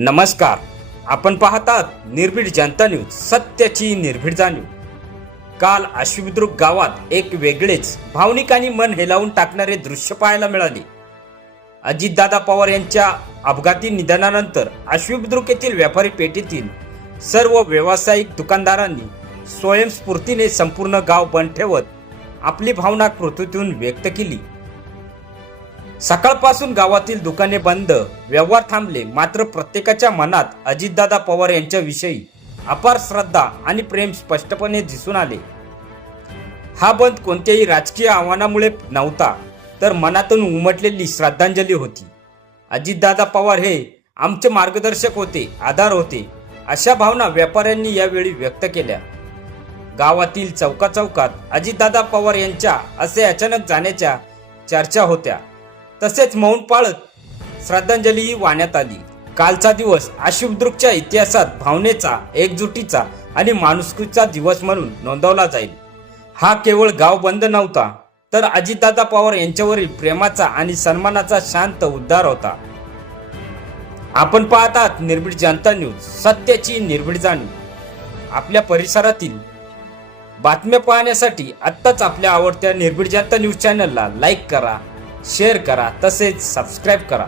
नमस्कार. आपण पाहतात निर्भीड जनता न्यूज, सत्याची निर्भीड जाणीव. काल आश्विबुद्रुक गावात एक वेगळेच भावनिक आणि मन हेलावून टाकणारे दृश्य पाहायला मिळाले. अजितदादा पवार यांच्या अपघाती निधनानंतर आश्विबुद्रुक येथील व्यापारी पेठेतील सर्व व्यावसायिक दुकानदारांनी स्वयंस्फूर्तीने संपूर्ण गाव बंद ठेवत आपली भावना कृतीतून व्यक्त केली. सकाळपासून गावातील दुकाने बंद, व्यवहार थांबले, मात्र प्रत्येकाच्या मनात अजितदादा पवार यांच्याविषयी अपार श्रद्धा आणि प्रेम स्पष्टपणे दिसून आले. हा बंद कोणत्याही राजकीय आव्हानामुळे नव्हता, तर मनातून उमटलेली श्रद्धांजली होती. अजितदादा पवार हे आमचे मार्गदर्शक होते, आधार होते, अशा भावना व्यापाऱ्यांनी यावेळी व्यक्त केल्या. गावातील चौकाचौकात अजितदादा पवार यांच्या असे अचानक जाण्याच्या चर्चा होत्या. तसेच मौन पाळत श्रद्धांजलीही वाहण्यात आली. कालचा दिवस आश्विबुद्रुकच्या इतिहासात भावनेचा, एकजुटीचा आणि माणुसकीचा दिवस म्हणून नोंदवला जाईल. हा केवळ गाव बंद नव्हता, तर अजितदादा पवार यांच्यावरील प्रेमाचा आणि सन्मानाचा शांत उद्गार होता. आपण पाहतात निर्भीड जनता न्यूज, सत्याची निर्भीड जाणीव. आपल्या परिसरातील बातम्या पाहण्यासाठी आत्ताच आपल्या आवडत्या निर्भीड जनता न्यूज चॅनलला लाईक करा, शेअर करा, तसेच सबस्क्राईब करा.